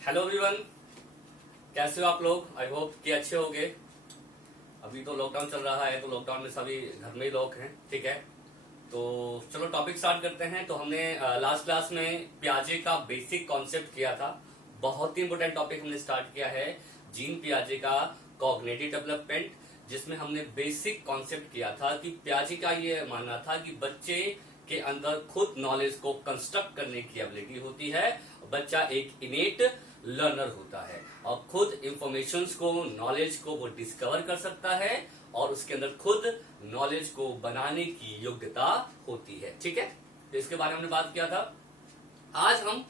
Hello everyone, कैसे हो आप लोग। आई होप कि अच्छे होंगे। अभी तो लॉकडाउन चल रहा है तो लॉकडाउन में सभी घर में ही लोग हैं। ठीक है, तो चलो टॉपिक स्टार्ट करते हैं। तो हमने लास्ट क्लास में पियाजे का बेसिक कॉन्सेप्ट किया था। बहुत ही इंपोर्टेंट टॉपिक हमने स्टार्ट किया है, जीन पियाजे का कॉग्निटिव डेवलपमेंट, जिसमें हमने बेसिक कॉन्सेप्ट किया था कि पियाजे का ये मानना था कि बच्चे के अंदर खुद नॉलेज को कंस्ट्रक्ट करने की एबिलिटी होती है। बच्चा एक इनेट लर्नर होता है और खुद इंफॉर्मेशन को, नॉलेज को वो डिस्कवर कर सकता है और उसके अंदर खुद नॉलेज को बनाने की योग्यता होती है। ठीक है, तो इसके बारे में हमने बात किया था। आज हम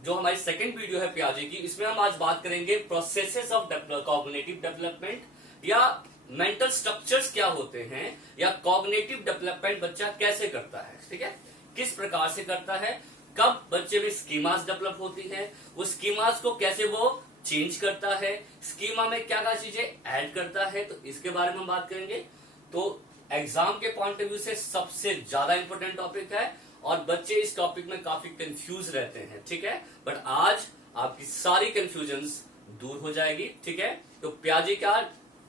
जो हमारी सेकंड वीडियो है पियाजे की, इसमें हम आज बात करेंगे प्रोसेसेस ऑफ कॉग्निटिव डेवलपमेंट, या मेंटल स्ट्रक्चर्स क्या होते हैं, या कॉग्निटिव डेवलपमेंट बच्चा कैसे करता है। ठीक है, किस प्रकार से करता है, कब बच्चे में स्कीमास डेवलप होती है, वो स्कीमास को कैसे वो चेंज करता है, स्कीमा में क्या क्या चीजें ऐड करता है, तो इसके बारे में हम बात करेंगे। तो एग्जाम के पॉइंट ऑफ व्यू से सबसे ज्यादा इंपॉर्टेंट टॉपिक है और बच्चे इस टॉपिक में काफी कंफ्यूज रहते हैं। ठीक है, बट आज आपकी सारी कंफ्यूजन्स दूर हो जाएगी। ठीक है, तो पियाजे का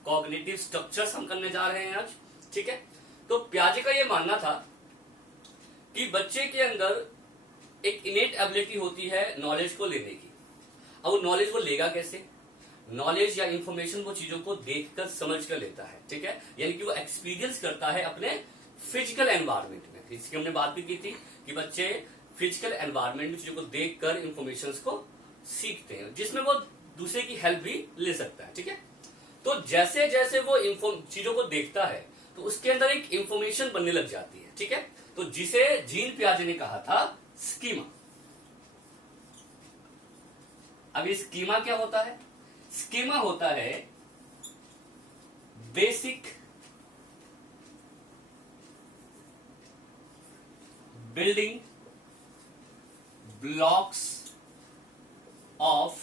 कॉग्निटिव स्ट्रक्चर्स हम करने जा रहे हैं आज। ठीक है, तो पियाजे का ये मानना था कि बच्चे के अंदर एक इनेट एबिलिटी होती है नॉलेज को लेने की। अब वो नॉलेज वो लेगा कैसे, नॉलेज या इंफॉर्मेशन वो चीजों को देखकर समझ कर लेता है। ठीक है, यानी कि वो एक्सपीरियंस करता है अपने फिजिकल एनवायरमेंट में। इसकी हमने बात भी की थी कि बच्चे फिजिकल एनवायरमेंट में चीजों को देखकर इंफॉर्मेशन को सीखते हैं, जिसमें वो दूसरे की हेल्प भी ले सकता है। ठीक है, तो जैसे जैसे वो चीजों को देखता है तो उसके अंदर एक इंफॉर्मेशन बनने लग जाती है। ठीक है, तो जिसे जीन पियाजे ने कहा था स्कीमा। अब ये स्कीमा क्या होता है, स्कीमा होता है basic building blocks of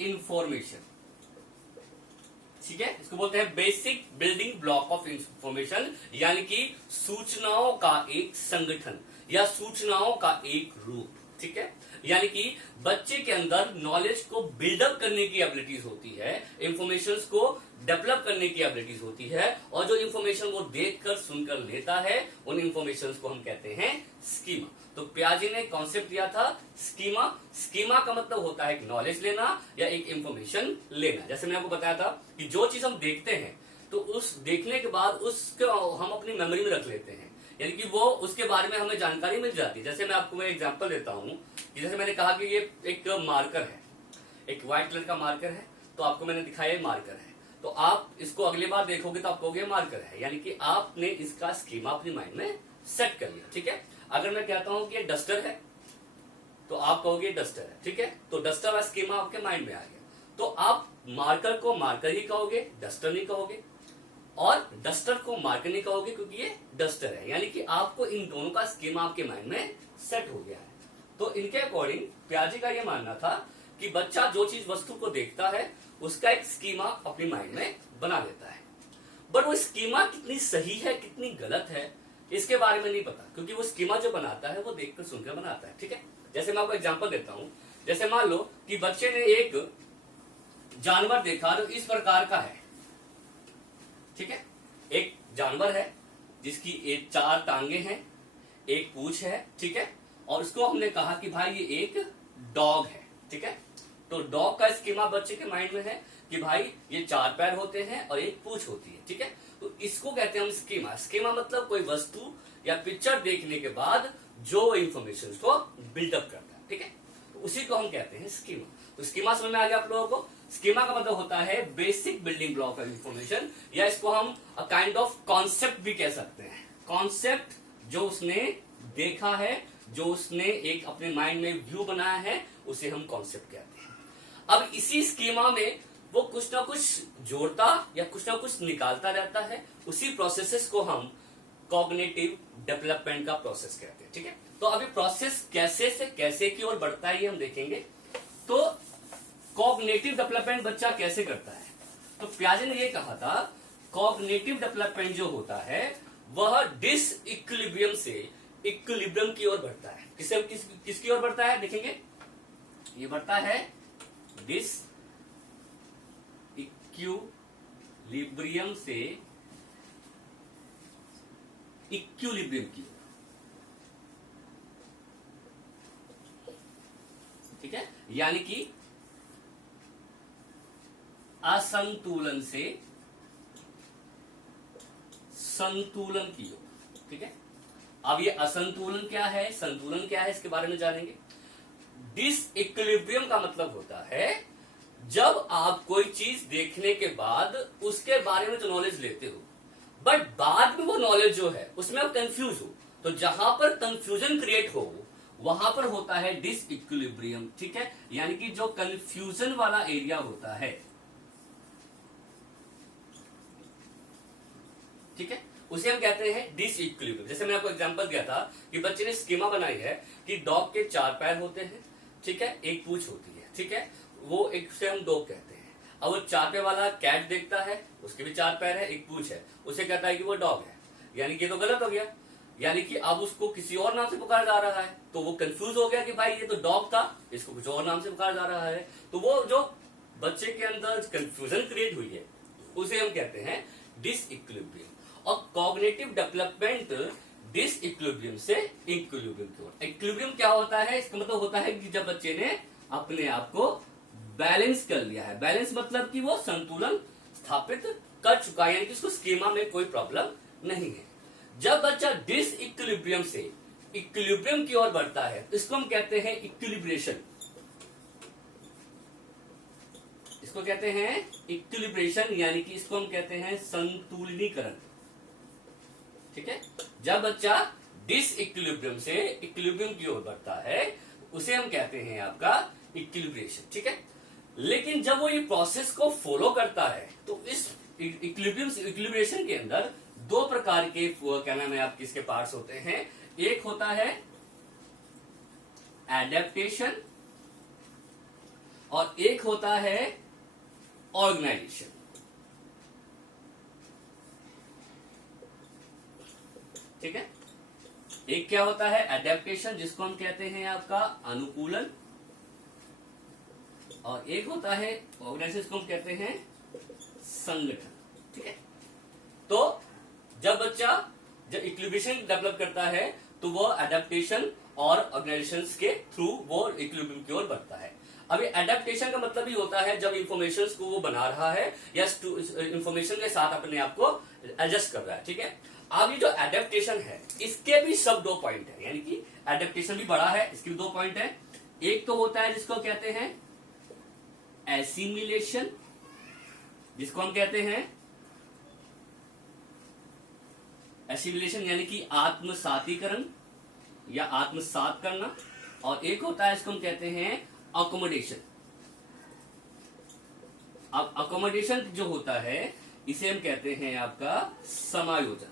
information. ठीक है, इसको बोलते हैं basic building block of information, यानी कि सूचनाओं का एक संगठन या सूचनाओं का एक रूप। ठीक है, यानी कि बच्चे के अंदर नॉलेज को बिल्डअप करने की एबिलिटीज होती है, इंफॉर्मेशन को डेवलप करने की एबिलिटीज होती है, और जो इंफॉर्मेशन वो देखकर सुनकर लेता है उन इंफॉर्मेशन को हम कहते हैं स्कीमा। तो पियाजे ने कॉन्सेप्ट दिया था स्कीमा। स्कीमा का मतलब होता है नॉलेज लेना या एक इंफॉर्मेशन लेना। जैसे मैंने आपको बताया था कि जो चीज हम देखते हैं तो उस देखने के बाद उसको हम अपनी मेमोरी में रख लेते हैं, यानी कि वो उसके बारे में हमें जानकारी मिल जाती है। जैसे मैं आपको एग्जांपल देता हूं कि जैसे मैंने कहा कि ये एक मार्कर है, एक व्हाइट कलर का मार्कर है, तो आपको मैंने दिखाया मार्कर है, तो आप इसको अगली बार देखोगे तो आप कहोगे मार्कर है, यानी कि आपने इसका स्कीमा अपनी माइंड में सेट कर लिया। ठीक है, अगर मैं कहता हूं कि ये डस्टर है तो आप कहोगे डस्टर है। ठीक है, तो डस्टर का स्कीमा आपके माइंड में आ गया, तो आप मार्कर को मार्कर ही कहोगे, डस्टर नहीं कहोगे, और डस्टर को मार्कर नहीं कहोगे क्योंकि ये डस्टर है, यानी कि आपको इन दोनों का स्कीमा आपके माइंड में सेट हो गया है। तो इनके अकॉर्डिंग पियाजे का ये मानना था कि बच्चा जो चीज वस्तु को देखता है उसका एक स्कीमा अपनी माइंड में बना लेता है, बट वो स्कीमा कितनी सही है कितनी गलत है इसके बारे में नहीं पता, क्योंकि वो स्कीमा जो बनाता है वो देखकर सुनकर बनाता है। ठीक है, जैसे मैं आपको एग्जांपल देता हूं, जैसे मान लो कि बच्चे ने एक जानवर देखा जो इस प्रकार का है। ठीक है, एक जानवर है जिसकी एक 4 टांगे हैं, एक पूंछ है। ठीक है, और उसको हमने कहा कि भाई ये एक डॉग है। ठीक है, तो डॉग का स्कीमा बच्चे के माइंड में है कि भाई ये 4 पैर होते हैं और एक पूंछ होती है। ठीक है, तो इसको कहते हैं हम स्कीमा। स्कीमा मतलब कोई वस्तु या पिक्चर देखने के बाद जो इंफॉर्मेशन को बिल्डअप करता है। ठीक है, तो उसी को हम कहते हैं स्कीमा। तो स्कीमा समझ में आ गया आप लोगों को। स्कीमा का मतलब होता है basic building block of information, या इसको हम अ काइंड ऑफ कॉन्सेप्ट भी कह सकते हैं। कॉन्सेप्ट जो उसने देखा है, जो उसने एक अपने माइंड में व्यू बनाया है, उसे हम कॉन्सेप्ट कहते हैं। अब इसी स्कीमा में वो कुछ ना कुछ जोड़ता या कुछ ना कुछ निकालता रहता है, उसी प्रोसेसेस को हम कॉग्निटिव डेवलपमेंट का प्रोसेस कहते हैं। ठीक है, तो अभी प्रोसेस कैसे से कैसे की ओर बढ़ता है ये हम देखेंगे। तो कॉग्निटिव डेवलपमेंट बच्चा कैसे करता है, तो पियाजे ने ये कहा था कॉग्निटिव डेवलपमेंट जो होता है वह डिसइक्विलिब्रियम से इक्विलिब्रियम की ओर बढ़ता है। किसकी ओर बढ़ता है देखेंगे, ये बढ़ता है डिस इक्विलिब्रियम से इक्विलिब्रियम की ओर, ठीक है, यानी कि असंतुलन से संतुलन की ओर, ठीक है। अब ये असंतुलन क्या है, संतुलन क्या है, इसके बारे में जानेंगे। डिसइक्विलिब्रियम का मतलब होता है जब आप कोई चीज देखने के बाद उसके बारे में तो नॉलेज लेते हो, बट बाद में वो नॉलेज जो है उसमें आप कंफ्यूज हो, तो जहां पर कंफ्यूजन क्रिएट हो वहां पर होता है डिसइक्विलिब्रियम, ठीक है। यानी कि जो कंफ्यूजन वाला एरिया होता है, ठीक है, उसे हम कहते हैं डिसइक्विलिब्रियम। जैसे मैं आपको एग्जांपल दिया था कि बच्चे ने स्कीमा बनाई है कि डॉग के 4 पैर होते हैं, ठीक है, एक पूंछ होती है, ठीक है, वो एक से हम डॉग कहते हैं। अब वो 4 पैर वाला कैट देखता है, उसके भी 4 पैर है, एक पूंछ है, उसे कहता है कि वो डॉग है, यानी कि ये तो गलत हो गया, यानी कि अब उसको किसी और नाम से पुकारा जा रहा है, तो वो कंफ्यूज हो गया कि भाई ये तो डॉग था, इसको कुछ और नाम से पुकारा जा रहा है। तो वो जो बच्चे के अंदर कंफ्यूजन क्रिएट हुई है उसे हम कहते हैं डिसइक्विलिब्रियम। और कॉग्निटिव डेवलपमेंट डिसइक्विलिब्रियम से इक्विलिब्रियम की ओर। इक्विलिब्रियम क्या होता है, इसका मतलब होता है कि जब बच्चे ने अपने आप को बैलेंस कर लिया है। बैलेंस मतलब कि वो संतुलन स्थापित कर चुका है, यानी कि उसको स्कीमा में कोई प्रॉब्लम नहीं है। जब बच्चा डिसइक्विलिब्रियम से इक्विलिब्रियम की ओर बढ़ता है तो इसको हम कहते हैं इक्विलिब्रेशन। इसको कहते हैं इक्विलिब्रेशन, यानी कि इसको हम कहते हैं संतुलनीकरण, ठीक है। जब बच्चा डिसइक्विलिब्रियम से इक्विलिब्रियम की ओर बढ़ता है उसे हम कहते हैं आपका इक्विलिब्रेशन, ठीक है। लेकिन जब वो ये प्रोसेस को फॉलो करता है तो इस इक्विलिब्रेशन के अंदर 2 प्रकार के क्या नाम है आपके इसके पार्ट्स होते हैं। एक होता है एडेप्टेशन और एक होता है ऑर्गेनाइजेशन, ठीक है। एक क्या होता है एडेप्टेशन, जिसको हम कहते हैं आपका अनुकूलन, और एक होता है ऑर्गेनाइजेशन, जिसको हम कहते हैं संगठन, ठीक है। तो जब बच्चा जब इक्विलिब्रेशन डेवलप करता है तो वो एडेप्टेशन और ऑर्गेनाइजेशन के थ्रू वो इक्विलिब्रियम की ओर बढ़ता है। अभी एडेप्टेशन का मतलब ही होता है जब इंफॉर्मेशन को वो बना रहा है या इंफॉर्मेशन के साथ अपने आप को एडजस्ट कर रहा है, ठीक है। अब ये जो एडेप्टेशन है इसके भी सब 2 पॉइंट है, यानी कि एडेप्टेशन भी बड़ा है, इसके भी 2 पॉइंट है। एक तो होता है जिसको कहते हैं एसिमिलेशन, जिसको हम कहते हैं एसिमिलेशन यानी कि आत्मसातीकरण या आत्मसात करना, और एक होता है इसको हम कहते हैं अकोमोडेशन। अब अकोमोडेशन जो होता है इसे हम कहते हैं आपका समायोजन,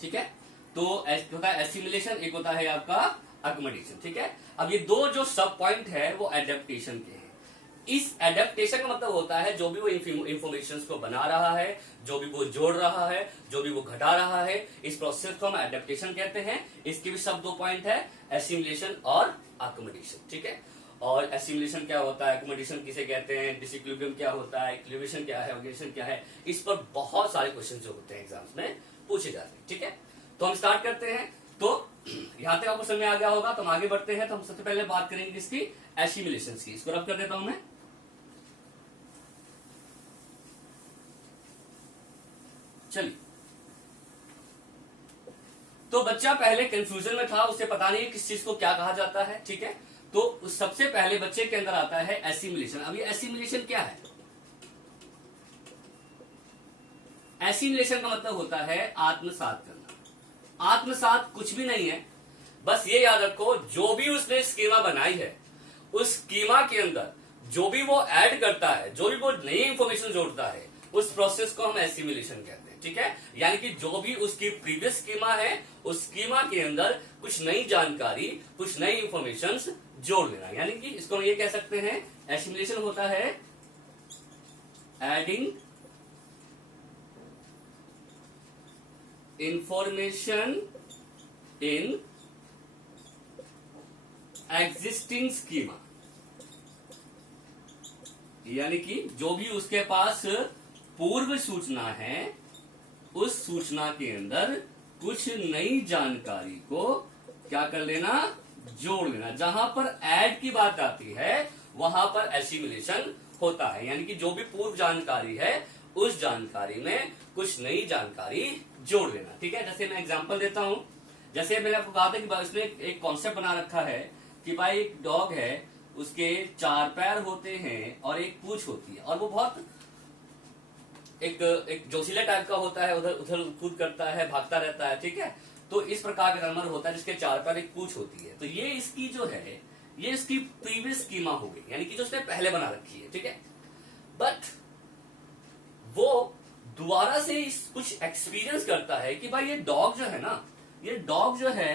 ठीक है। तो एक होता है एसिमिलेशन, एक होता है आपका अकोमोडेशन, ठीक है। अब ये 2 जो सब पॉइंट है वो एडेप्टेशन के हैं। इस एडेप्टेशन का मतलब होता है जो भी वो इंफॉर्मेशन को बना रहा है, जो भी वो जोड़ रहा है, जो भी वो घटा रहा है, इस प्रोसेस को हम एडेप्टेशन कहते हैं। इसके भी सब 2 पॉइंट है, एसिमिलेशन और अकोमोडेशन, ठीक है। और एसिमिलेशन क्या होता है, अकोमोडेशन किसे कहते हैं, डिसइक्विलिब्रियम क्या होता है, इक्विलिब्रेशन क्या है, ऑर्गेनाइजेशन क्या है, इस पर बहुत सारे क्वेश्चन जो होते हैं एग्जाम्स में पूछे जाते हैं, ठीक है। तो हम स्टार्ट करते हैं। तो यहां तक आपको समझ में आ गया होगा, तो हम आगे बढ़ते हैं। तो हम सबसे पहले बात करेंगे इसकी एसिमिलेशन की। इसको रब कर देता हूं मैं। चलिए, तो बच्चा पहले कंफ्यूजन में था, उसे पता नहीं किस चीज को क्या कहा जाता है, ठीक है। तो सबसे पहले बच्चे के अंदर आता है एसिमिलेशन। अब ये एसिमिलेशन क्या है? एसिमिलेशन का मतलब होता है आत्मसात करना। आत्मसात कुछ भी नहीं है, बस ये याद रखो जो भी उसने स्कीमा बनाई है उस स्कीमा के अंदर जो भी वो ऐड करता है, जो भी वो नई इंफॉर्मेशन जोड़ता है, उस प्रोसेस को हम एसिमिलेशन कहते हैं, ठीक है। यानी कि जो भी उसकी प्रीवियस स्कीमा है उस स्कीमा के अंदर कुछ नई जानकारी, कुछ नई इंफॉर्मेशन जोड़ लेना, यानी कि इसको हम ये कह सकते हैं एसिमिलेशन होता है adding information in existing schema, यानी कि जो भी उसके पास पूर्व सूचना है उस सूचना के अंदर कुछ नई जानकारी को क्या कर लेना, जोड़ लेना। जहां पर ऐड की बात आती है वहां पर एसिमिलेशन होता है, यानी कि जो भी पूर्व जानकारी है उस जानकारी में कुछ नई जानकारी जोड़ लेना। ठीक है, जैसे मैं एग्जांपल देता हूं। जैसे मैंने आपको कहा था कि भाई उसने एक कॉन्सेप्ट बना रखा है कि भाई एक डॉग है, उसके 4 पैर होते हैं और एक पूंछ होती है, और वो बहुत एक जोशीला टाइप का होता है, उधर उधर कूद करता है, भागता रहता है। ठीक है, तो इस प्रकार का जानवर होता है जिसके 4 पैर एक पूंछ होती है। तो ये इसकी जो है ये इसकी प्रीवियस स्कीमा हो गई, यानी कि जो उसने पहले बना रखी है। ठीक है, बट वो दोबारा से कुछ एक्सपीरियंस करता है कि भाई ये डॉग जो है ना, ये डॉग जो है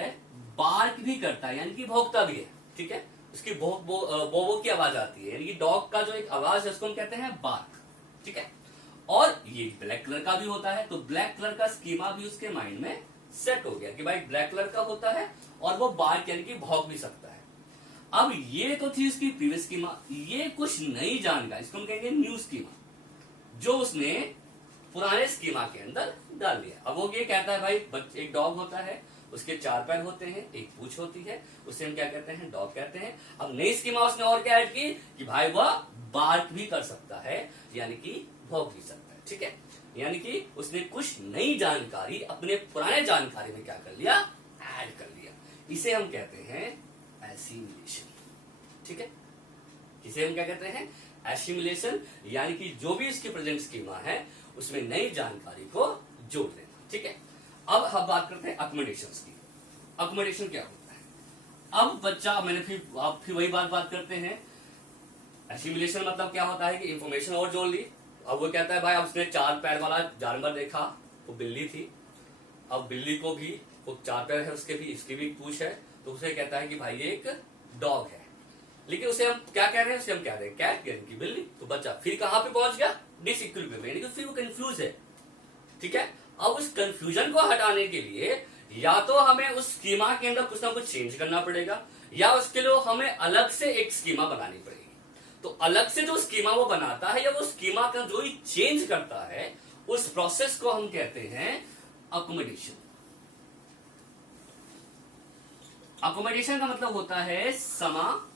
बार्क भी करता है, यानी कि भौंकता भी है। ठीक है, उसकी बो की आवाज आती है, यानी कि डॉग का जो एक आवाज है उसको हम कहते हैं बार्क। ठीक है, और ये ब्लैक कलर का भी होता है, तो ब्लैक कलर का स्कीमा भी उसके माइंड में सेट हो गया कि भाई ब्लैक कलर का होता है और वो बार्क यानी कि भौंक भी सकता है। अब ये तो थी उसकी प्रीवियस स्कीमा, ये कुछ नई जानकारी, इसको हम कहेंगे न्यू स्कीमा, जो उसने पुराने स्कीमा के अंदर डाल दिया। अब वो ये कहता है भाई एक डॉग होता है, उसके 4 पैर होते हैं, एक पूंछ होती है, उसे हम क्या कहते हैं, डॉग कहते हैं। अब नई स्कीमा उसने और क्या ऐड की कि भाई वह बार्क भी कर सकता है, यानी कि भौंक भी सकता है। ठीक है, यानी कि उसने कुछ नई जानकारी अपने पुराने जानकारी में क्या कर लिया, ऐड कर लिया। इसे हम कहते हैं एसिमिलेशन। ठीक है, इसे हम क्या कहते हैं, एसिमिलेशन, यानी कि जो भी इसकी प्रेजेंट स्कीमा है उसमें नई जानकारी को जोड़ देना। ठीक है, अब हम बात करते हैं अकोमोडेशन की। अकोमोडेशन क्या होता है? अब बच्चा आप फिर वही बात करते हैं। एसिमिलेशन मतलब क्या होता है कि इंफॉर्मेशन और जोड़ ली। अब वो कहता है भाई अब उसने 4 पैर वाला जानवर देखा, वो बिल्ली थी। अब बिल्ली को भी वो 4 पैर है, उसके भी, इसकी भी पूंछ है, तो उसे कहता है कि भाई ये एक डॉग है। लेकिन उसे हम क्या कह रहे हैं, उसे हम कह रहे हैं कैट, यानी कि बिल्ली। तो बच्चा फिर कहां पे पहुंच गया, डिसइक्विलिब्रियम में, यानी कि फिर वो कंफ्यूज है। ठीक है, अब उस कंफ्यूजन को हटाने के लिए या तो हमें उस स्कीमा के अंदर कुछ ना कुछ चेंज करना पड़ेगा, या उसके लिए हमें अलग से एक स्कीमा बनानी पड़ेगी। तो अलग से जो स्कीमा वो बनाता है या वो स्कीमा का जो ही चेंज करता है, उस प्रोसेस को हम कहते हैं अकोमोडेशन। अकोमोडेशन का मतलब होता है समायोजन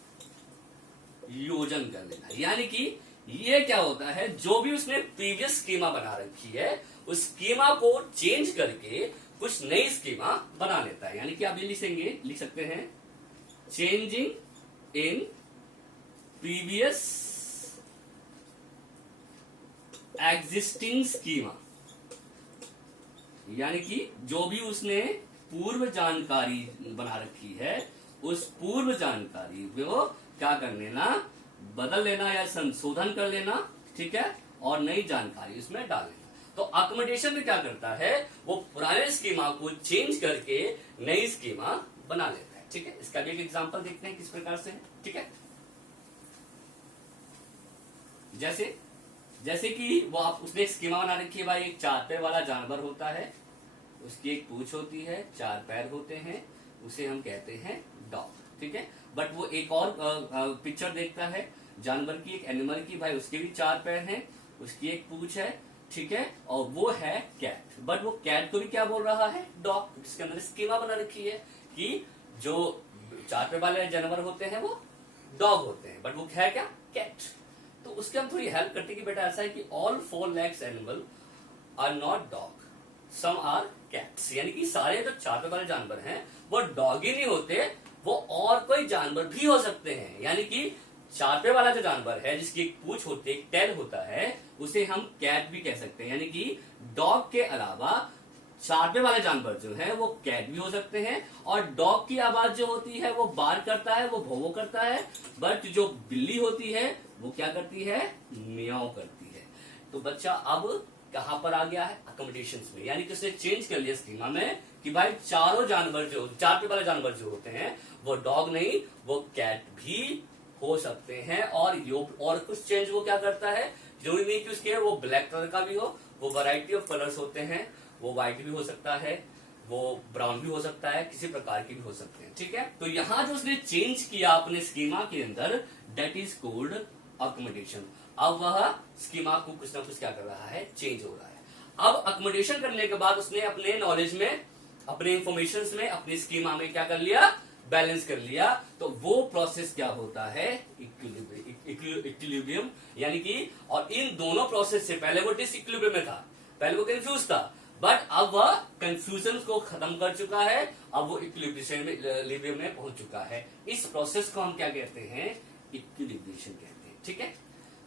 कर लेना, यानी कि ये क्या होता है, जो भी उसने प्रीवियस स्कीमा बना रखी है उस स्कीमा को चेंज करके कुछ नई स्कीमा बना लेता है। यानी कि आप ये लिख सकते हैं changing in previous existing schema, यानी कि जो भी उसने पूर्व जानकारी बना रखी है उस पूर्व जानकारी को क्या कर लेना, बदल लेना या संशोधन कर लेना। ठीक है, और नई जानकारी उसमें डाल लेना। तो अकोमोडेशन में क्या करता है, वो पुराने स्कीमा को चेंज करके नई स्कीमा बना लेता है। ठीक है, इसका भी एक एग्जांपल देखते हैं किस प्रकार से है। ठीक है, जैसे कि वो उसने एक स्कीमा बना रखी है भाई, एक 4 पैर वाला जानवर होता है, उसकी एक पूंछ होती है, 4 पैर होते हैं, उसे हम कहते हैं डॉग। ठीक है, बट वो एक और पिक्चर देखता है जानवर की, एक एनिमल की, भाई उसके भी 4 पैर हैं, उसकी एक पूंछ है। ठीक है, और वो है कैट, बट वो कैट को भी क्या बोल रहा है, डॉग। जिसके अंदर स्कीमा बना रखी है कि जो 4 पैर वाले जानवर होते हैं वो डॉग होते हैं, बट वो है क्या, कैट। तो उसके हम थोड़ी हेल्प करते हैं कि बेटा ऐसा है कि all 4 legs animal are not dog, some are cats, यानी कि सारे जो 4 पैर वाले जानवर हैं वो डॉग ही नहीं होते, वो और कोई जानवर भी हो सकते हैं। यानी कि 4 पैर वाला जो जानवर है जिसकी एक पूंछ होती है, एक टेल होता है, उसे हम कैट भी कह सकते हैं। यानी कि डॉग के अलावा 4 पैर वाले जानवर जो है वो कैट भी हो सकते हैं, और डॉग की आवाज जो होती है वो बार करता है, वो भौं करता है, बट जो बिल्ली होती है वो क्या करती है, म्याऊ करती है। तो बच्चा अब कहां पर आ गया है, अकोमोडेशंस में, यानी कि उसने चेंज कर लिया स्कीमा में कि भाई चारों जानवर जो 4 पैर वाले जानवर जो होते हैं वो डॉग नहीं, वो कैट भी हो सकते हैं। और कुछ चेंज वो क्या करता है, जरूरी नहीं कि उसके वो ब्लैक कलर का भी हो, वो वैरायटी ऑफ कलर्स होते हैं, वो व्हाइट भी हो सकता है, वो ब्राउन भी हो सकता है, किसी प्रकार की भी हो सकते हैं, ठीक है। तो यहां जो उसने चेंज किया अपने स्कीमा के अंदर, दैट इज कोल्ड अकोमोडेशन। अब वह स्कीमा को कुछ ना कुछ क्या कर रहा है, चेंज हो रहा है। अब अकोमोडेशन करने के बाद उसने अपने नॉलेज में, अपने इंफॉर्मेशन में, अपने स्कीमा में क्या कर लिया, बैलेंस कर लिया। तो वो प्रोसेस क्या होता है, इक्विलिब्रियम, यानी कि, और इन दोनों प्रोसेस से पहले वो डिसइक्विलिब्रियम में था, पहले वो कंफ्यूज था, बट अब वह कंफ्यूजन को खत्म कर चुका है, अब वो इक्विलिब्रियम में पहुंच चुका है। इस प्रोसेस को हम क्या कहते हैं, इक्विलिब्रेशन कहते हैं, ठीक है।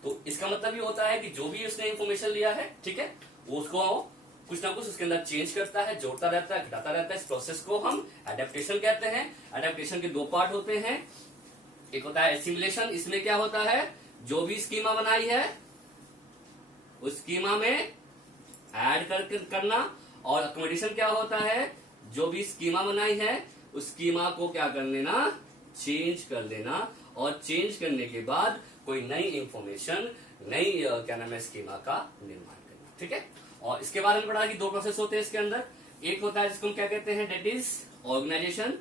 तो इसका मतलब ये होता है कि जो भी उसने इंफॉर्मेशन लिया है, ठीक है, वो उसको कुछ ना कुछ उसके अंदर चेंज करता है, जोड़ता रहता है, घटाता रहता है। इस प्रोसेस को हम एडेप्टेशन कहते हैं। एडेप्टेशन के दो पार्ट होते हैं, एक होता है एसिमिलेशन, इसमें क्या होता है, जो भी स्कीमा बनाई है उस स्कीमा में ऐड करना, और अकोमोडेशन क्या होता है, जो भी स्कीमा बनाई है उस स्कीमा को क्या कर लेना, चेंज कर लेना, और चेंज करने के बाद कोई नई इंफॉर्मेशन, नई क्या नाम है, स्कीमा का निर्माण करना, ठीक है। और इसके बारे में पढ़ा कि दो प्रोसेस होते हैं इसके अंदर, एक होता है जिसको हम क्या कहते हैं, डेट इज ऑर्गेनाइजेशन।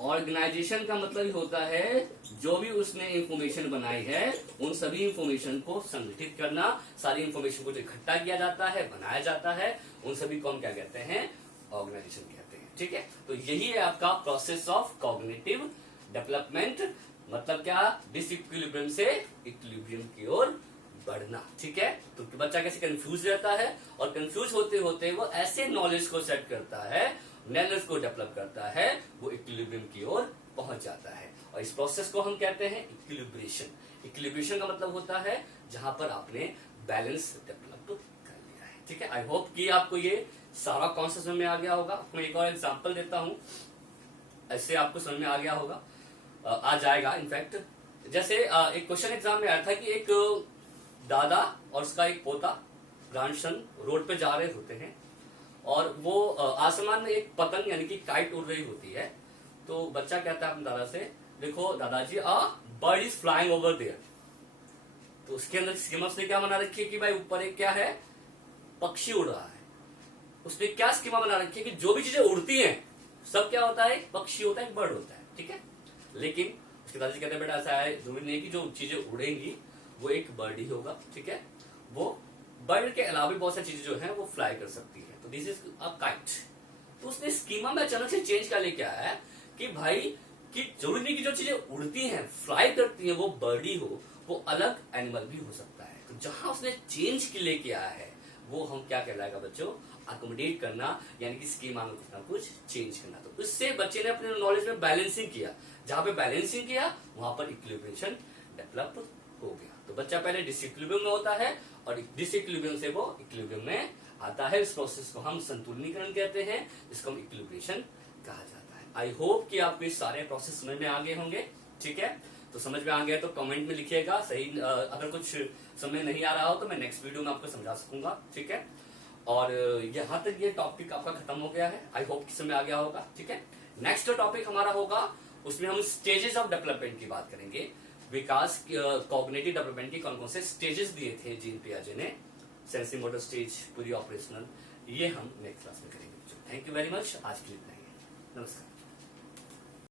ऑर्गेनाइजेशन का मतलब ही होता है जो भी उसने इंफॉर्मेशन बनाई है उन सभी इंफॉर्मेशन को संगठित करना, सारी इंफॉर्मेशन को जो इकट्ठा किया जाता है, बनाया जाता है, उन सभी को हम क्या कहते हैं, ऑर्गेनाइजेशन कहते हैं, ठीक है। तो यही है आपका प्रोसेस ऑफ कॉग्निटिव डेवलपमेंट, मतलब क्या, डिसइक्विलिब्रियम से इक्विलिब्रियम की ओर बढ़ना, ठीक है। तो बच्चा कैसे कंफ्यूज रहता है, और कंफ्यूज होते होते वो ऐसे नॉलेज को सेट करता है, नॉलेज को डेवलप करता है, वो इक्विलिब्रियम की ओर पहुंच जाता है। और इस प्रोसेस को हम कहते हैं इक्विलिब्रेशन। इक्विलिब्रेशन का मतलब होता है जहां पर आपने बैलेंस डेवलप कर लिया है, ठीक है। आई होप कि आपको ये सारा कॉन्सेप्ट समझ में आ गया होगा। मैं एक और एग्जांपल देता हूं, ऐसे आपको समझ में आ गया होगा, आ जाएगा इनफैक्ट। जैसे एक क्वेश्चन एग्जाम में आया था कि एक दादा और उसका एक पोता, ग्रैंडसन, रोड पे जा रहे होते हैं, और वो आसमान में एक पतंग यानी कि काइट उड़ रही होती है। तो बच्चा कहता है अपने दादा से, देखो दादाजी, a bird is flying over there. तो उसके अंदर स्कीमा उसने क्या बना रखी है कि भाई ऊपर एक क्या है, पक्षी उड़ रहा है। उसने क्या स्कीमा बना रखी है कि जो भी चीजें उड़ती हैं सब क्या होता है, पक्षी होता है, एक बर्ड होता है, ठीक है। लेकिन उसके दादाजी कहते हैं बेटा ऐसा है जरूरी नहीं कि जो चीजें उड़ेंगी वो एक बर्ड ही होगा, ठीक है। वो बर्ड के अलावा भी बहुत सारी चीजें जो है वो फ्लाई कर सकती है। तो दिस इज अ काइट। तो उसने स्कीमा में अचानक से चेंज कर लेके आया है कि भाई कि जरूरी नहीं कि जो चीजें उड़ती हैं, फ्लाई करती हैं, वो बर्ड ही हो, वो अलग एनिमल भी हो सकता है। तो जहां उसने चेंज के लेके आया है वो हम क्या कहलाएगा बच्चों, अकोमोडेट करना, यानी कि स्कीमा में कुछ ना कुछ चेंज करना। तो इससे बच्चे ने अपने नॉलेज में बैलेंसिंग किया, जहां पे बैलेंसिंग किया वहां पर इक्विलिब्रेशन डेवलप हो गया। तो बच्चा पहले डिसइक्विलिब्रियम में होता है और डिसइक्विलिब्रियम से वो इक्विलिब्रियम में आता है। इस प्रोसेस को हम संतुलनीकरण कहते हैं, इसको हम इक्विलिब्रेशन कहा जाता है। आई होप कि आपको इस सारे प्रोसेस समझ में आ गए होंगे, ठीक है। तो समझ में आ गया तो कमेंट में लिखिएगा, सही अगर कुछ समझ नहीं आ रहा हो तो मैं नेक्स्ट वीडियो में आपको समझा सकूंगा, ठीक है। और यहां तक ये टॉपिक आपका खत्म हो गया है, आई होप कि समझ में आ गया होगा, ठीक है। नेक्स्ट जो टॉपिक हमारा होगा उसमें हम स्टेजेस ऑफ डेवलपमेंट की बात करेंगे। विकास कॉग्निटिव डेवलपमेंट के कौन कौन से स्टेजेस दिए थे जीन पियाजे ने, सेंसरी मोटर स्टेज, पूरी ऑपरेशनल, ये हम नेक्स्ट क्लास में करेंगे। थैंक यू वेरी मच, आज के लिए इतना ही है। नमस्कार।